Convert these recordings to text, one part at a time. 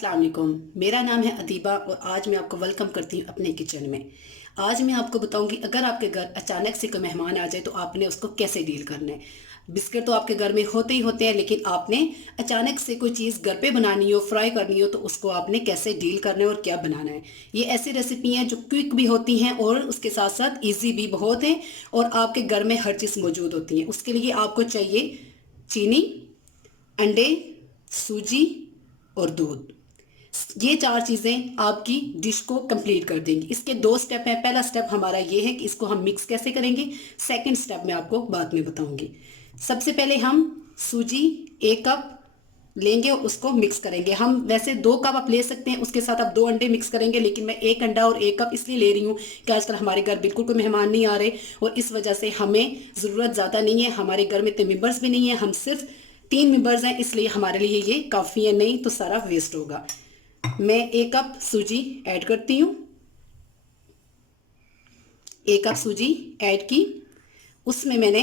अस्सलाम वालेकुम। मेरा नाम है अदीबा और आज मैं आपको वेलकम करती हूँ अपने किचन में। आज मैं आपको बताऊंगी अगर आपके घर अचानक से कोई मेहमान आ जाए तो आपने उसको कैसे डील करना है। बिस्किट तो आपके घर में होते ही होते हैं, लेकिन आपने अचानक से कोई चीज़ घर पे बनानी हो, फ्राई करनी हो, तो उसको आपने कैसे डील करना है और क्या बनाना है। ये ऐसी रेसिपी हैं जो क्विक भी होती हैं और उसके साथ साथ ईजी भी बहुत है और आपके घर में हर चीज़ मौजूद होती है। उसके लिए आपको चाहिए चीनी, अंडे, सूजी और दूध। ये चार चीज़ें आपकी डिश को कंप्लीट कर देंगी। इसके दो स्टेप हैं। पहला स्टेप हमारा ये है कि इसको हम मिक्स कैसे करेंगे। सेकंड स्टेप मैं आपको बाद में बताऊंगी। सबसे पहले हम सूजी 1 कप लेंगे और उसको मिक्स करेंगे। हम वैसे 2 कप आप ले सकते हैं, उसके साथ आप 2 अंडे मिक्स करेंगे, लेकिन मैं 1 अंडा और 1 कप इसलिए ले रही हूँ कि आजकल हमारे घर बिल्कुल कोई मेहमान नहीं आ रहे और इस वजह से हमें ज़रूरत ज़्यादा नहीं है। हमारे घर में इतने मेंबर्स भी नहीं है, हम सिर्फ 3 मेंबर्स हैं, इसलिए हमारे लिए ये काफ़ी है, नहीं तो सारा वेस्ट होगा। मैं 1 कप सूजी ऐड करती हूँ। 1 कप सूजी ऐड की, उसमें मैंने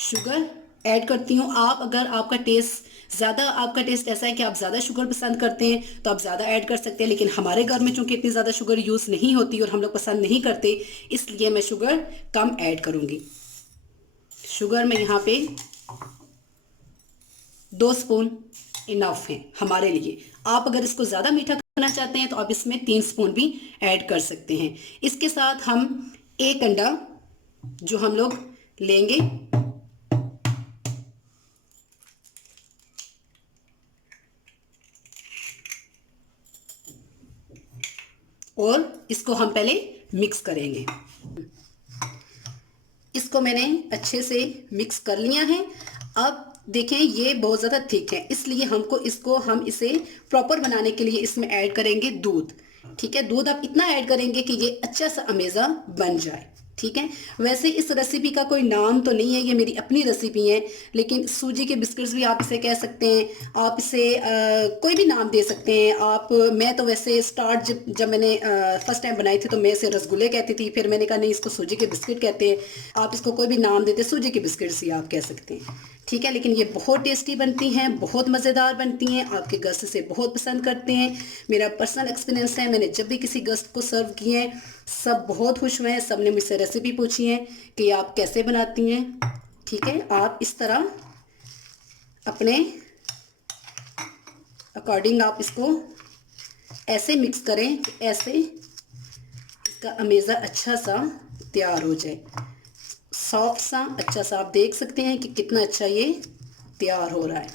शुगर ऐड करती हूँ। आप अगर आपका टेस्ट ऐसा है कि आप ज़्यादा शुगर पसंद करते हैं तो आप ज़्यादा ऐड कर सकते हैं, लेकिन हमारे घर में चूंकि इतनी ज़्यादा शुगर यूज़ नहीं होती और हम लोग पसंद नहीं करते, इसलिए मैं शुगर कम ऐड करूँगी। शुगर में यहाँ पे 2 स्पून इनफ है हमारे लिए। आप अगर इसको ज़्यादा मीठा करना चाहते हैं तो आप इसमें 3 स्पून भी ऐड कर सकते हैं। इसके साथ हम 1 अंडा जो हम लोग लेंगे और इसको हम पहले मिक्स करेंगे। इसको मैंने अच्छे से मिक्स कर लिया है। अब देखें ये बहुत ज़्यादा थिक है, इसलिए हम इसे प्रॉपर बनाने के लिए इसमें ऐड करेंगे दूध। ठीक है, दूध आप इतना ऐड करेंगे कि ये अच्छा सा अमेज़ा बन जाए। ठीक है, वैसे इस रेसिपी का कोई नाम तो नहीं है, ये मेरी अपनी रेसिपी है, लेकिन सूजी के बिस्किट्स भी आप इसे कह सकते हैं। आप इसे कोई भी नाम दे सकते हैं। मैं तो वैसे जब मैंने फर्स्ट टाइम बनाई थी तो मैं इसे रसगुल्ले कहती थी, फिर मैंने कहा नहीं, इसको सूजी के बिस्किट कहते हैं। आप इसको कोई भी नाम देते, सूजी के बिस्किट्स ही आप कह सकते हैं। ठीक है, लेकिन ये बहुत टेस्टी बनती हैं, बहुत मज़ेदार बनती हैं, आपके गेस्ट इसे बहुत पसंद करते हैं। मेरा पर्सनल एक्सपीरियंस है, मैंने जब भी किसी गेस्ट को सर्व किए हैं सब बहुत खुश हुए हैं। सब ने मुझसे रेसिपी पूछी है कि आप कैसे बनाती हैं। ठीक है, आप इस तरह अपने अकॉर्डिंग आप इसको ऐसे मिक्स करें कि ऐसे इसका अमेज़ा अच्छा सा तैयार हो जाए, सॉफ्ट सा अच्छा सा। आप देख सकते हैं कि कितना अच्छा ये तैयार हो रहा है।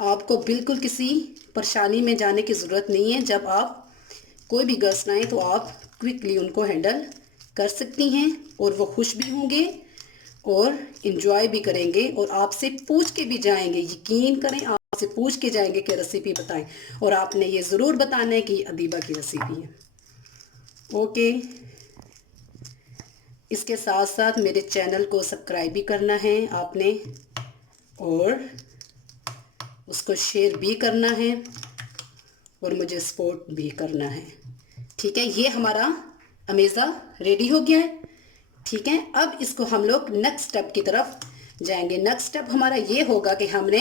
आपको बिल्कुल किसी परेशानी में जाने की ज़रूरत नहीं है। जब आप कोई भी गेस्ट आए तो आप क्विकली उनको हैंडल कर सकती हैं और वो खुश भी होंगे और इन्जॉय भी करेंगे और आपसे पूछ के भी जाएंगे। यकीन करें, आपसे पूछ के जाएंगे कि रेसिपी बताएं और आपने ये ज़रूर बताना है कि अदीबा की रेसिपी है। ओके, इसके साथ साथ मेरे चैनल को सब्सक्राइब भी करना है आपने और उसको शेयर भी करना है और मुझे सपोर्ट भी करना है। ठीक है, ये हमारा अमेज़ा रेडी हो गया है। ठीक है, अब इसको हम लोग नेक्स्ट स्टेप की तरफ जाएंगे। नेक्स्ट स्टेप हमारा ये होगा कि हमने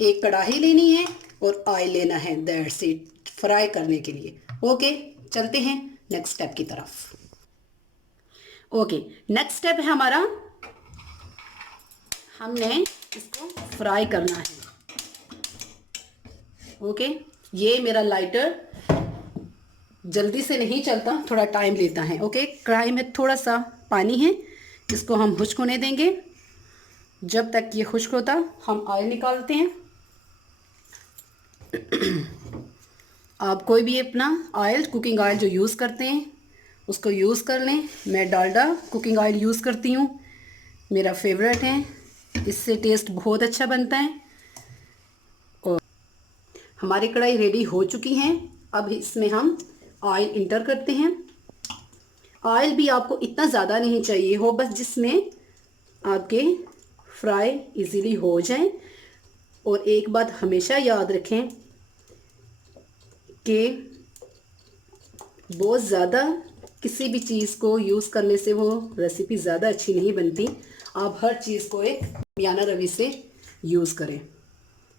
एक कढ़ाई लेनी है और ऑयल लेना है, दैट्स इट, फ्राई करने के लिए। ओके, चलते हैं नेक्स्ट स्टेप की तरफ। ओके, नेक्स्ट स्टेप है हमारा, हमने इसको फ्राई करना है। ओके, ये मेरा लाइटर जल्दी से नहीं चलता, थोड़ा टाइम लेता है। ओके, कढ़ाई में थोड़ा सा पानी है, इसको हम खुश्क होने देंगे। जब तक ये खुश्क होता हम ऑयल निकालते हैं। आप कोई भी अपना ऑयल, कुकिंग ऑयल जो यूज़ करते हैं उसको यूज़ कर लें। मैं डालडा कुकिंग ऑयल यूज़ करती हूँ, मेरा फेवरेट है, इससे टेस्ट बहुत अच्छा बनता है। और हमारी कढ़ाई रेडी हो चुकी है। अब इसमें हम ऑयल इंटर करते हैं। ऑयल भी आपको इतना ज़्यादा नहीं चाहिए हो, बस जिसमें आपके फ्राई इजीली हो जाए। और एक बात हमेशा याद रखें कि बहुत ज़्यादा किसी भी चीज़ को यूज़ करने से वो रेसिपी ज़्यादा अच्छी नहीं बनती। आप हर चीज़ को एक मियाना रवि से यूज़ करें।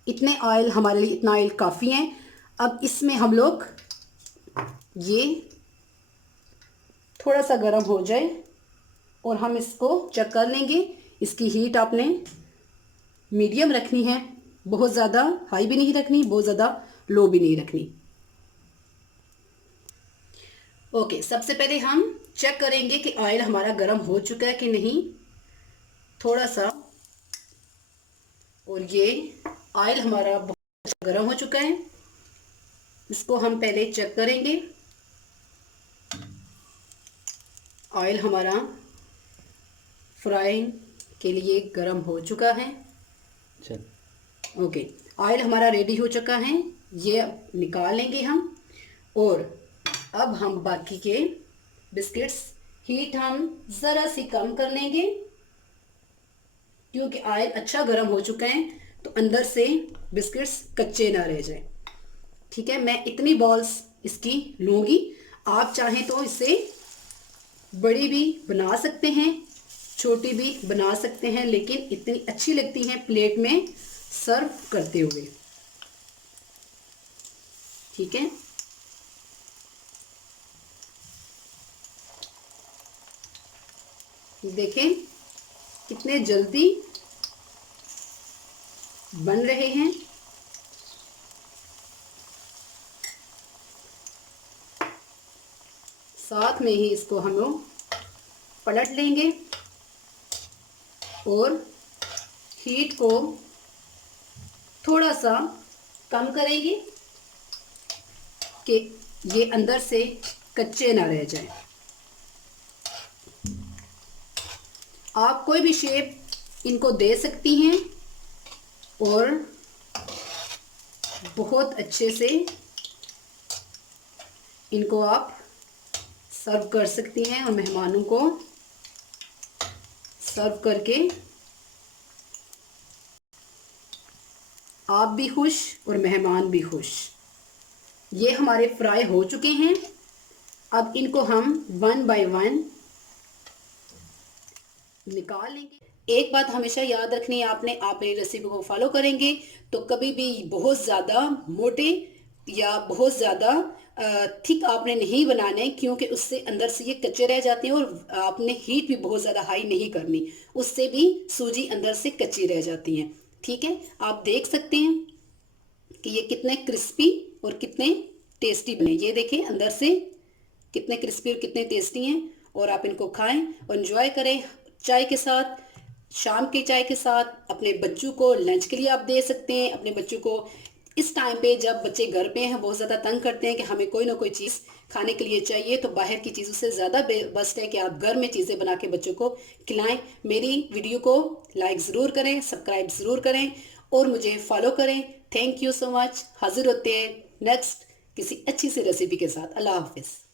इतने ऑयल, हमारे लिए इतना ऑयल काफ़ी है। अब इसमें हम लोग ये थोड़ा सा गर्म हो जाए और हम इसको चेक कर लेंगे। इसकी हीट आपने मीडियम रखनी है, बहुत ज़्यादा हाई भी नहीं रखनी, बहुत ज़्यादा लो भी नहीं रखनी। ओके, सबसे पहले हम चेक करेंगे कि ऑयल हमारा गर्म हो चुका है कि नहीं, थोड़ा सा। और ये ऑयल हमारा बहुत अच्छा गर्म हो चुका है, इसको हम पहले चेक करेंगे। ऑयल हमारा फ्राइंग के लिए गर्म हो चुका है। चल ओके, ऑयल हमारा रेडी हो चुका है, ये निकाल लेंगे हम। और अब हम बाकी के बिस्किट्स हीट हम ज़रा सी कम कर लेंगे, क्योंकि ऑयल अच्छा गर्म हो चुका है तो अंदर से बिस्किट्स कच्चे ना रह जाए। ठीक है, मैं इतनी बॉल्स इसकी लूँगी। आप चाहें तो इसे बड़ी भी बना सकते हैं, छोटी भी बना सकते हैं, लेकिन इतनी अच्छी लगती हैं प्लेट में सर्व करते हुए। ठीक है, देखें कितने जल्दी बन रहे हैं। साथ में ही इसको हम लोग पलट लेंगे और हीट को थोड़ा सा कम करेंगे कि ये अंदर से कच्चे ना रह जाए। आप कोई भी शेप इनको दे सकती हैं और बहुत अच्छे से इनको आप सर्व कर सकती हैं और मेहमानों को सर्व करके आप भी खुश और मेहमान भी खुश। ये हमारे फ्राई हो चुके हैं। अब इनको हम वन बाय वन निकाल लेंगे। एक बात हमेशा याद रखनी है आपने, आप मेरी रेसिपी को फॉलो करेंगे तो कभी भी बहुत ज़्यादा मोटे या बहुत ज़्यादा थिक आपने नहीं बनाने, क्योंकि उससे अंदर से ये कच्चे रह जाते हैं। और आपने हीट भी बहुत ज़्यादा हाई नहीं करनी, उससे भी सूजी अंदर से कच्ची रह जाती हैं। ठीक है, आप देख सकते हैं कि ये कितने क्रिस्पी और कितने टेस्टी बने। ये देखें अंदर से कितने क्रिस्पी और कितने टेस्टी हैं। और आप इनको खाएं और एंजॉय करें चाय के साथ, शाम की चाय के साथ। अपने बच्चों को लंच के लिए आप दे सकते हैं। अपने बच्चों को इस टाइम पे जब बच्चे घर पे हैं, बहुत ज़्यादा तंग करते हैं कि हमें कोई ना कोई चीज़ खाने के लिए चाहिए, तो बाहर की चीज़ों से ज़्यादा बेस्ट है कि आप घर में चीज़ें बना के बच्चों को खिलाएं। मेरी वीडियो को लाइक ज़रूर करें, सब्सक्राइब ज़रूर करें और मुझे फॉलो करें। Thank you so much. हाजिर होते हैं नेक्स्ट किसी अच्छी सी रेसिपी के साथ। अल्लाह हाफिज़।